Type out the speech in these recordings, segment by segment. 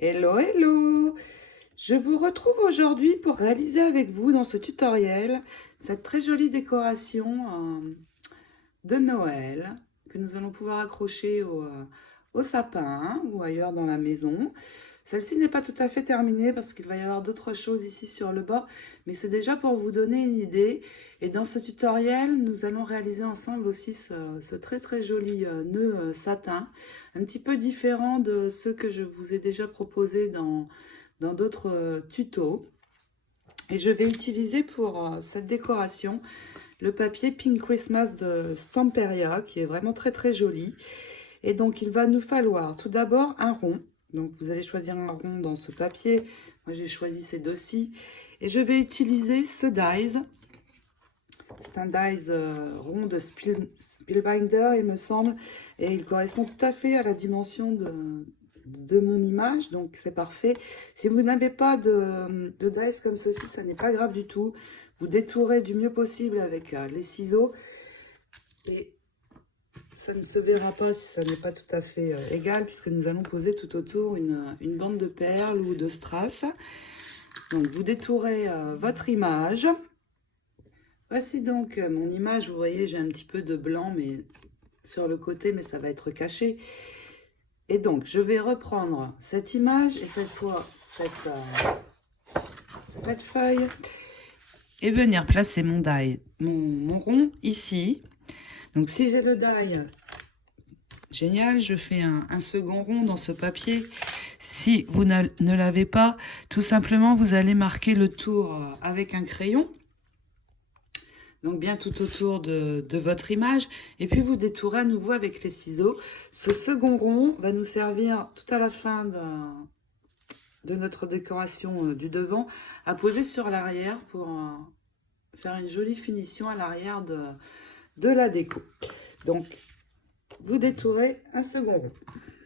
Hello, hello! Je vous retrouve aujourd'hui pour réaliser avec vous dans ce tutoriel cette très jolie décoration de Noël que nous allons pouvoir accrocher au sapin ou ailleurs dans la maison. Celle-ci n'est pas tout à fait terminée parce qu'il va y avoir d'autres choses ici sur le bord, mais c'est déjà pour vous donner une idée. Et dans ce tutoriel, nous allons réaliser ensemble aussi ce très très joli nœud satin, un petit peu différent de ceux que je vous ai déjà proposés dans d'autres tutos. Et je vais utiliser pour cette décoration le papier Pink Christmas de Stamperia, qui est vraiment très très joli. Et donc il va nous falloir tout d'abord un rond. Donc vous allez choisir un rond dans ce papier. Moi j'ai choisi ces deux-ci. Et je vais utiliser ce dies. C'est un dies rond de Spielbinder, il me semble. Et il correspond tout à fait à la dimension de mon image. Donc c'est parfait. Si vous n'avez pas de dies comme ceci, ça n'est pas grave du tout. Vous détourez du mieux possible avec les ciseaux. Et ça ne se verra pas si ça n'est pas tout à fait égal, puisque nous allons poser tout autour une bande de perles ou de strass. Donc vous détourez votre image. Voici donc mon image. Vous voyez, j'ai un petit peu de blanc mais sur le côté, mais ça va être caché. Et donc je vais reprendre cette image et cette fois cette feuille et venir placer mon die, mon rond ici. Donc si j'ai le die, génial, je fais un second rond dans ce papier. Si vous ne l'avez pas, tout simplement, vous allez marquer le tour avec un crayon. Donc bien tout autour de votre image. Et puis vous détourez à nouveau avec les ciseaux. Ce second rond va nous servir tout à la fin de notre décoration du devant à poser sur l'arrière pour faire une jolie finition à l'arrière de la déco. Donc vous détourez un second rond.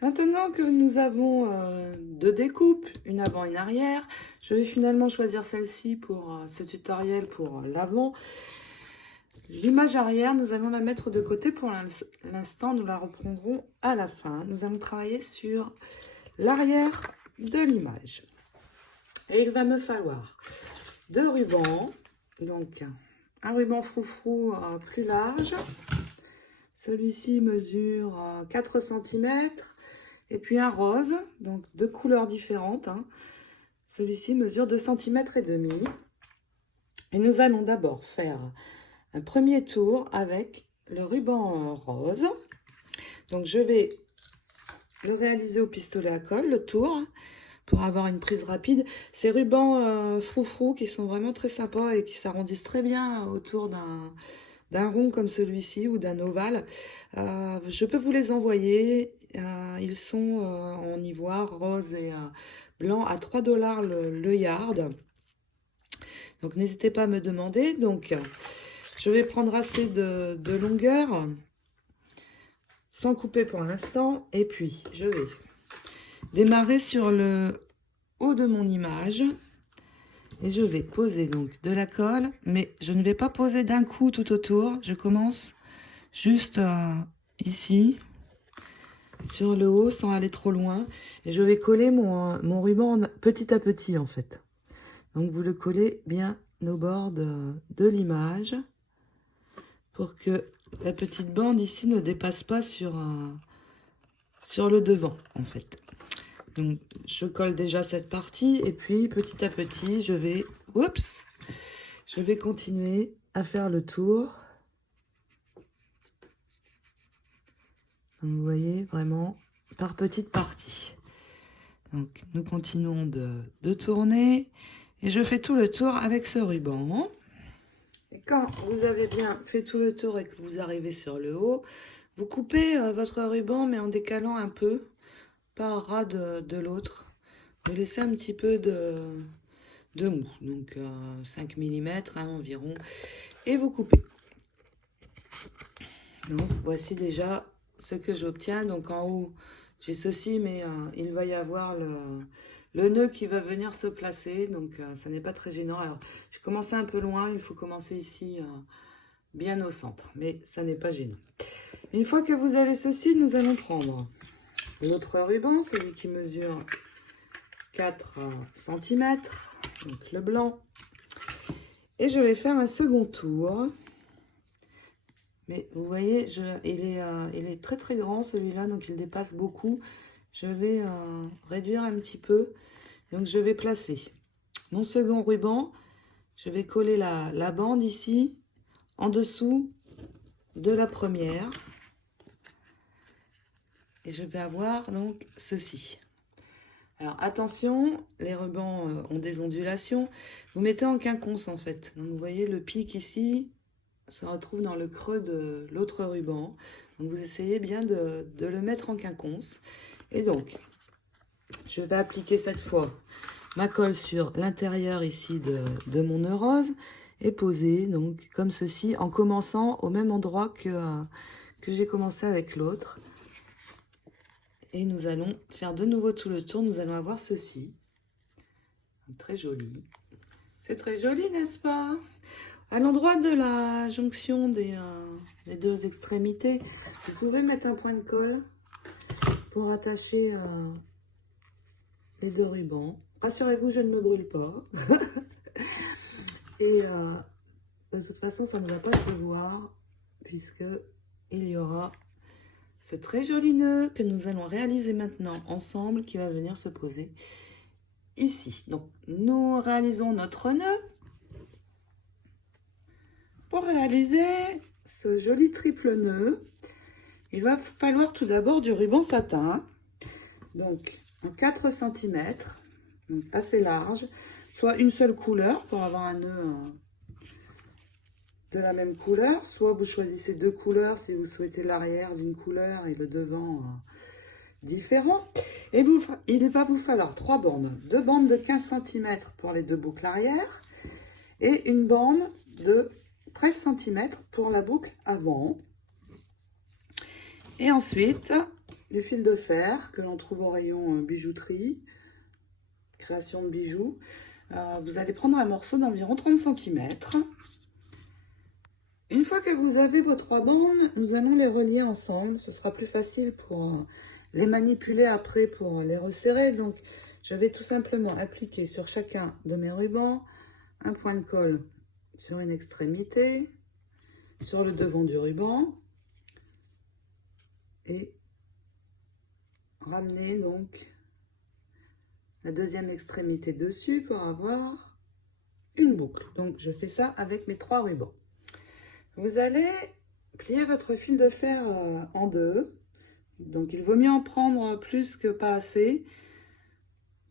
Maintenant que nous avons deux découpes, une avant et une arrière, je vais finalement choisir celle-ci pour ce tutoriel pour l'avant. L'image arrière, nous allons la mettre de côté pour l'instant, nous la reprendrons à la fin. Nous allons travailler sur l'arrière de l'image. Et il va me falloir deux rubans, donc un ruban froufrou plus large. Celui-ci mesure 4 cm. Et puis un rose, donc deux couleurs différentes. Celui-ci mesure 2,5 cm. Et nous allons d'abord faire un premier tour avec le ruban rose. Donc je vais le réaliser au pistolet à colle, le tour, pour avoir une prise rapide. Ces rubans froufrou qui sont vraiment très sympas et qui s'arrondissent très bien autour d'un rond comme celui-ci ou d'un ovale. Je peux vous les envoyer. Ils sont en ivoire, rose et blanc à 3 $ le yard. Donc n'hésitez pas à me demander. Donc je vais prendre assez de longueur sans couper pour l'instant. Et puis je vais démarrer sur le haut de mon image. Et je vais poser donc de la colle, mais je ne vais pas poser d'un coup tout autour. Je commence juste ici, sur le haut, sans aller trop loin. Et je vais coller mon ruban petit à petit, en fait. Donc, vous le collez bien au bord de l'image pour que la petite bande ici ne dépasse pas sur le devant, en fait. Donc, je colle déjà cette partie et puis petit à petit, je vais continuer à faire le tour. Donc, vous voyez, vraiment par petites parties. Donc, nous continuons de tourner et je fais tout le tour avec ce ruban. Et quand vous avez bien fait tout le tour et que vous arrivez sur le haut, vous coupez votre ruban mais en décalant un peu, pas au ras de l'autre. Vous laissez un petit peu de mou, donc 5 mm environ, et vous coupez. Donc voici déjà ce que j'obtiens. Donc en haut j'ai ceci, mais il va y avoir le nœud qui va venir se placer, donc ça n'est pas très gênant. Alors j'ai commencé un peu loin, il faut commencer ici bien au centre, mais ça n'est pas gênant. Une fois que vous avez ceci, nous allons prendre l'autre ruban, celui qui mesure 4 cm, donc le blanc. Et je vais faire un second tour. Mais vous voyez, il est très très grand celui-là, donc il dépasse beaucoup. Je vais réduire un petit peu. Donc je vais placer mon second ruban. Je vais coller la bande ici, en dessous de la première. Et je vais avoir donc ceci. Alors attention, les rubans ont des ondulations. Vous mettez en quinconce en fait. Donc vous voyez le pic ici se retrouve dans le creux de l'autre ruban. Donc vous essayez bien de le mettre en quinconce. Et donc, je vais appliquer cette fois ma colle sur l'intérieur ici de mon nœud rose et poser donc comme ceci en commençant au même endroit que j'ai commencé avec l'autre. Et nous allons faire de nouveau tout le tour. Nous allons avoir ceci. Très joli. C'est très joli, n'est-ce pas? À l'endroit de la jonction des deux extrémités, vous pouvez mettre un point de colle pour attacher les deux rubans. Rassurez-vous, je ne me brûle pas. Et de toute façon, ça ne va pas se voir puisque il y aura ce très joli nœud que nous allons réaliser maintenant ensemble qui va venir se poser ici. Donc, nous réalisons notre nœud. Pour réaliser ce joli triple nœud, il va falloir tout d'abord du ruban satin. Donc, en 4 cm, donc assez large, soit une seule couleur pour avoir un nœud de la même couleur, soit vous choisissez deux couleurs si vous souhaitez l'arrière d'une couleur et le devant différent. Et il va vous falloir 3 bandes, 2 bandes de 15 cm pour les deux boucles arrière et une bande de 13 cm pour la boucle avant. Et ensuite, les fils de fer que l'on trouve au rayon bijouterie, création de bijoux. Vous allez prendre un morceau d'environ 30 cm. Une fois que vous avez vos 3 bandes, nous allons les relier ensemble. Ce sera plus facile pour les manipuler après, pour les resserrer. Donc, je vais tout simplement appliquer sur chacun de mes rubans un point de colle sur une extrémité, sur le devant du ruban et ramener donc la deuxième extrémité dessus pour avoir une boucle. Donc, je fais ça avec mes 3 rubans. Vous allez plier votre fil de fer en deux. Donc, il vaut mieux en prendre plus que pas assez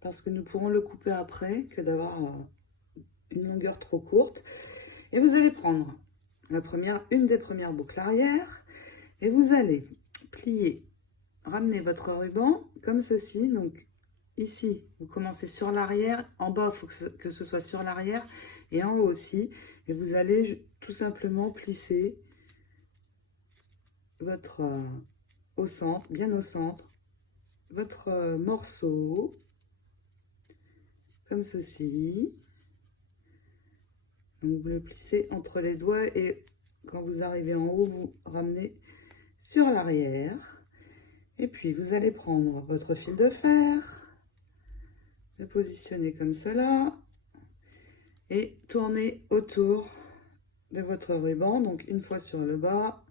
parce que nous pourrons le couper après que d'avoir une longueur trop courte. Et vous allez prendre une des premières boucles arrière et vous allez plier, ramener votre ruban comme ceci. Donc, ici, vous commencez sur l'arrière. En bas, il faut que ce soit sur l'arrière et en haut aussi. Et vous allez tout simplement plisser votre, au centre, bien au centre, votre morceau, comme ceci. Donc vous le plissez entre les doigts et quand vous arrivez en haut, vous ramenez sur l'arrière. Et puis vous allez prendre votre fil de fer, le positionner comme cela et tourner autour de votre ruban. Donc une fois sur le bas,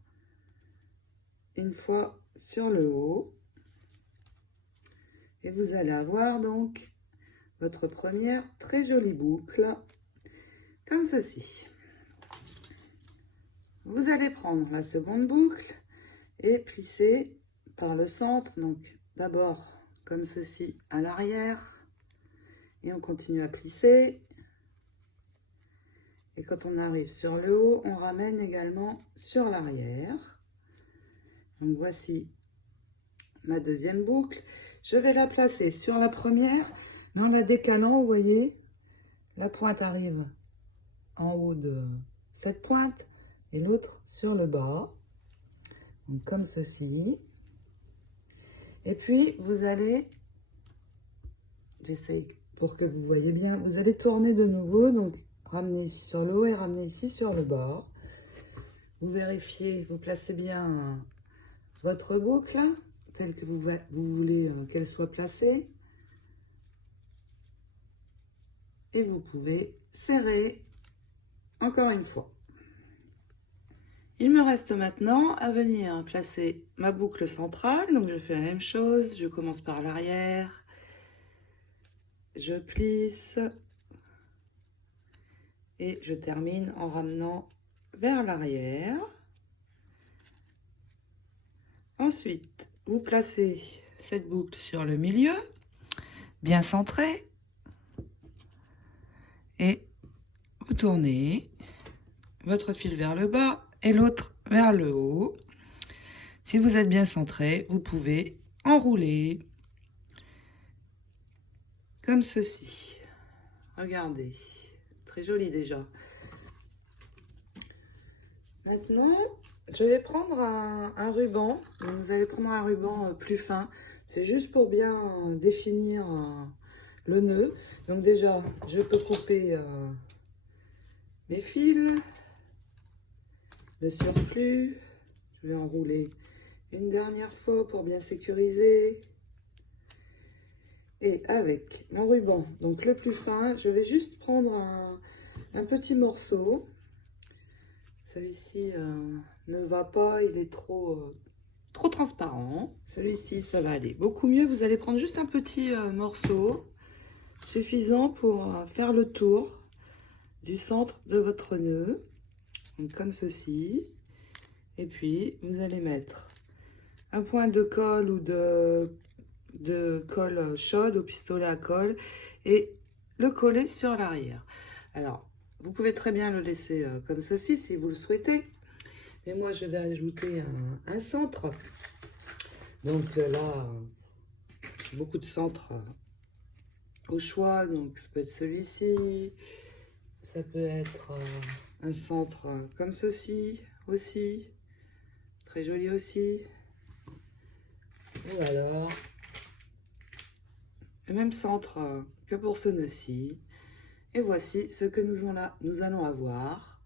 une fois sur le haut. Et vous allez avoir donc votre première très jolie boucle, comme ceci. Vous allez prendre la seconde boucle et plisser par le centre. Donc d'abord comme ceci à l'arrière. Et on continue à plisser. Et quand on arrive sur le haut, on ramène également sur l'arrière. Donc voici ma deuxième boucle. Je vais la placer sur la première, mais en la décalant, vous voyez, la pointe arrive en haut de cette pointe et l'autre sur le bas. Donc comme ceci. Et puis vous allez, j'essaye pour que vous voyez bien, vous allez tourner de nouveau, donc ramener ici sur le haut et ramener ici sur le bas. Vous vérifiez, vous placez bien votre boucle telle que vous voulez qu'elle soit placée. et vous pouvez serrer encore une fois. Il me reste maintenant à venir placer ma boucle centrale. Donc je fais la même chose, je commence par l'arrière, je plisse et je termine en ramenant vers l'arrière. Ensuite, vous placez cette boucle sur le milieu, bien centrée, et vous tournez votre fil vers le bas et l'autre vers le haut. Si vous êtes bien centré, vous pouvez enrouler comme ceci. Regardez, très joli déjà. Maintenant, je vais prendre un ruban. Vous allez prendre un ruban plus fin. C'est juste pour bien définir le nœud. Donc déjà, je peux couper mes fils, le surplus. Je vais enrouler une dernière fois pour bien sécuriser. Et avec mon ruban, donc le plus fin, je vais juste prendre un petit morceau. Celui-ci ne va pas, il est trop transparent. Celui-ci, ça va aller beaucoup mieux. Vous allez prendre juste un petit morceau, suffisant pour faire le tour du centre de votre nœud. Donc comme ceci. Et puis, vous allez mettre un point de colle ou de colle chaude au pistolet à colle et le coller sur l'arrière. Alors, vous pouvez très bien le laisser comme ceci si vous le souhaitez. Mais moi, je vais ajouter un centre. Donc là, beaucoup de centres au choix. Donc ça peut être celui-ci. Ça peut être un centre comme ceci aussi. Très joli aussi. Ou alors, le même centre que pour ce nœud-ci. Et voici ce que nous allons avoir.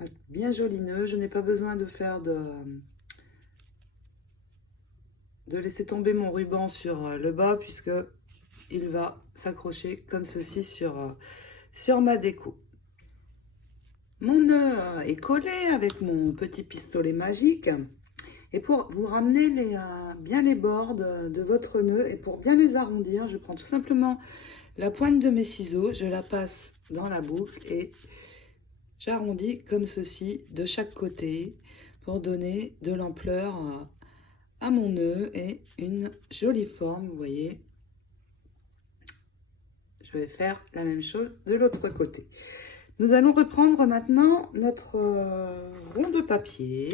Un bien joli nœud. Je n'ai pas besoin de faire de laisser tomber mon ruban sur le bas puisque il va s'accrocher comme ceci sur ma déco. Mon nœud est collé avec mon petit pistolet magique. Et pour vous ramener bien les bords de votre nœud et pour bien les arrondir, je prends tout simplement la pointe de mes ciseaux, je la passe dans la boucle et j'arrondis comme ceci de chaque côté pour donner de l'ampleur à mon nœud et une jolie forme, vous voyez. Je vais faire la même chose de l'autre côté. Nous allons reprendre maintenant notre rond de papier.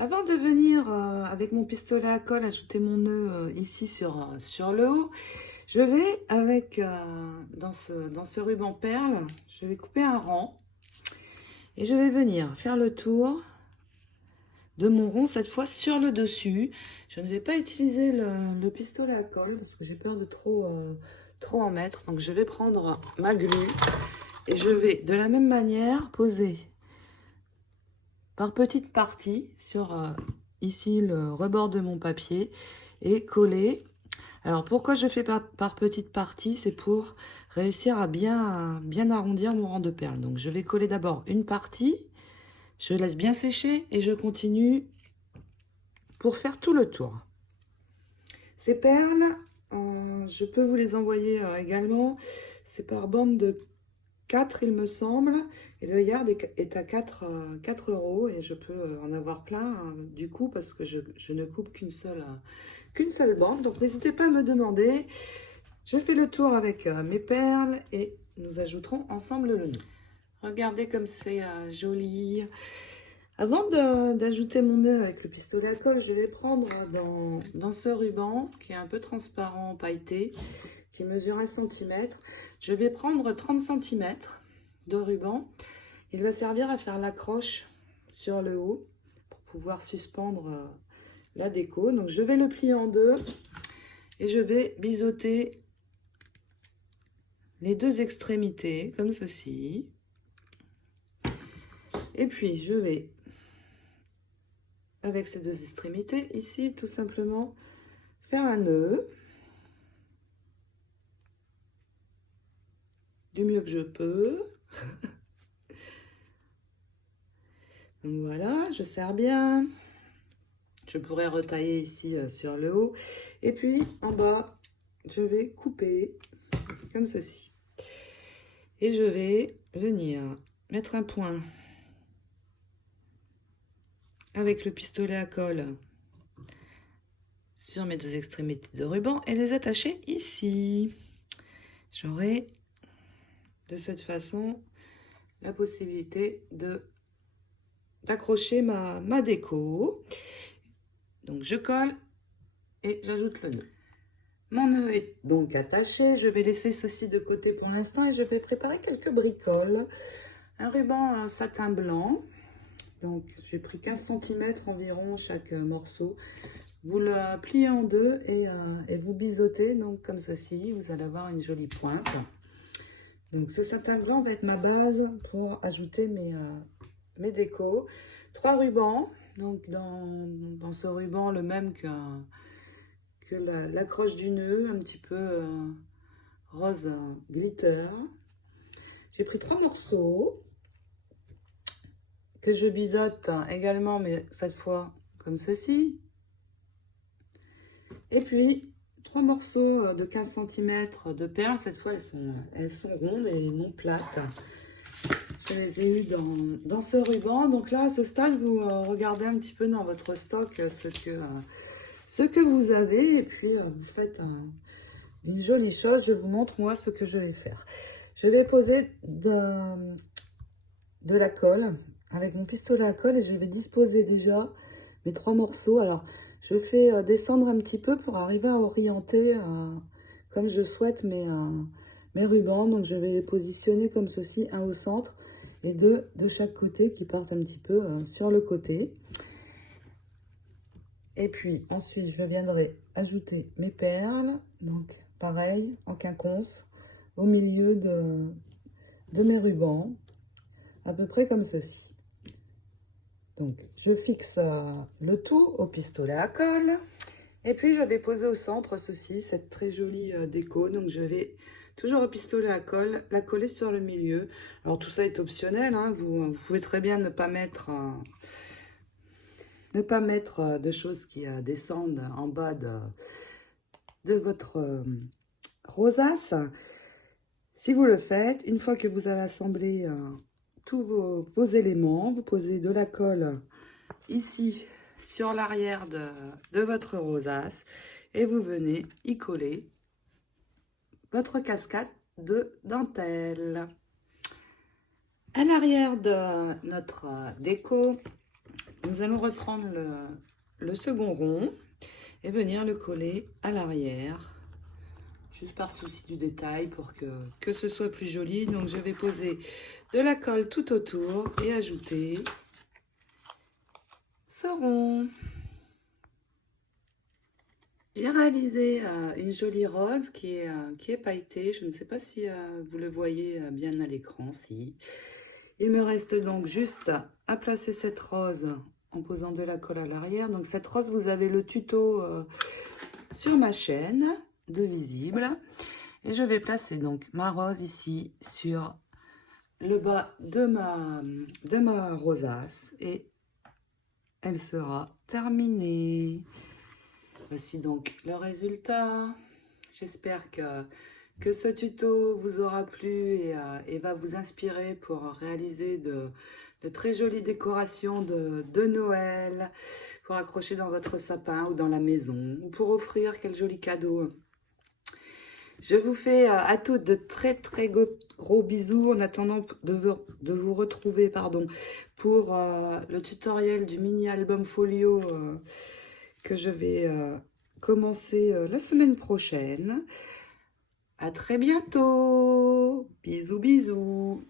Avant de venir avec mon pistolet à colle ajouter mon nœud ici sur le haut, je vais avec dans ce ruban perle, je vais couper un rang et je vais venir faire le tour de mon rond cette fois sur le dessus. Je ne vais pas utiliser le pistolet à colle parce que j'ai peur de trop en mettre. Donc je vais prendre ma glu et je vais de la même manière poser par petites parties sur ici le rebord de mon papier et coller. Alors pourquoi je fais par petites parties? C'est pour réussir à bien arrondir mon rang de perles. Donc je vais coller d'abord une partie, je laisse bien sécher et je continue pour faire tout le tour. Ces perles, je peux vous les envoyer également. C'est par bande de 4 il me semble, et le yard est à 4 € et je peux en avoir plein du coup parce que je ne coupe qu'une seule bande. Donc n'hésitez pas à me demander. Je fais le tour avec mes perles et nous ajouterons ensemble le nœud. Regardez comme c'est joli. Avant d'ajouter mon nœud avec le pistolet à colle, je vais prendre dans ce ruban qui est un peu transparent, pailleté, qui mesure 1 cm. Je vais prendre 30 cm de ruban. Il va servir à faire l'accroche sur le haut pour pouvoir suspendre la déco. Donc je vais le plier en deux et je vais biseauter les deux extrémités comme ceci. Et puis je vais, avec ces deux extrémités ici, tout simplement faire un nœud du mieux que je peux. Donc voilà, je serre bien. Je pourrais retailler ici sur le haut. Et puis en bas, je vais couper comme ceci. Et je vais venir mettre un point avec le pistolet à colle sur mes deux extrémités de ruban et les attacher ici. J'aurai de cette façon la possibilité d'accrocher ma déco. Donc je colle et j'ajoute le nœud. Mon nœud est donc attaché. Je vais laisser ceci de côté pour l'instant et je vais préparer quelques bricoles. Un ruban satin blanc. Donc j'ai pris 15 cm environ chaque morceau. Vous le pliez en deux et vous biseautez donc comme ceci. Vous allez avoir une jolie pointe. Donc ce satin blanc va être ma base pour ajouter mes décos. 3 rubans. Donc dans ce ruban, le même que l'accroche du nœud, un petit peu rose glitter. J'ai pris 3 morceaux que je biseaute également, mais cette fois comme ceci. Et puis 3 morceaux de 15 cm de perles. Cette fois elles sont rondes et non plates. Je les ai eues dans ce ruban. Donc là, à ce stade, vous regardez un petit peu dans votre stock ce que vous avez. Et puis, vous faites une jolie chose. Je vous montre, moi, ce que je vais faire. Je vais poser de la colle avec mon pistolet à colle. Et je vais disposer déjà mes 3 morceaux. Alors, je fais descendre un petit peu pour arriver à orienter comme je souhaite mes rubans. Donc, je vais les positionner comme ceci, un au centre et deux de chaque côté qui partent un petit peu sur le côté. Et puis ensuite je viendrai ajouter mes perles, donc pareil en quinconce au milieu de mes rubans, à peu près comme ceci. Donc je fixe le tout au pistolet à colle et puis je vais poser au centre ceci, cette très jolie déco. Donc je vais toujours au pistolet à colle, la coller sur le milieu. Alors tout ça est optionnel, hein. Vous pouvez très bien ne pas mettre de choses qui descendent en bas de votre rosace. Si vous le faites, une fois que vous avez assemblé tous vos éléments, vous posez de la colle ici sur l'arrière de votre rosace et vous venez y coller votre cascade de dentelle. À l'arrière de notre déco, nous allons reprendre le second rond et venir le coller à l'arrière, juste par souci du détail pour que ce soit plus joli. Donc je vais poser de la colle tout autour et ajouter ce rond. J'ai réalisé une jolie rose qui est pailletée. Je ne sais pas si vous le voyez bien à l'écran. Si. Il me reste donc juste à placer cette rose en posant de la colle à l'arrière. Donc cette rose, vous avez le tuto sur ma chaîne de Visible. Et je vais placer donc ma rose ici sur le bas de ma rosace. Et elle sera terminée. Voici donc le résultat. J'espère que ce tuto vous aura plu et va vous inspirer pour réaliser de très jolies décorations de Noël, pour accrocher dans votre sapin ou dans la maison, ou pour offrir quel joli cadeau. Je vous fais à toutes de très très gros bisous en attendant de vous retrouver pour le tutoriel du mini album folio que je vais commencer la semaine prochaine. À très bientôt. Bisous, bisous.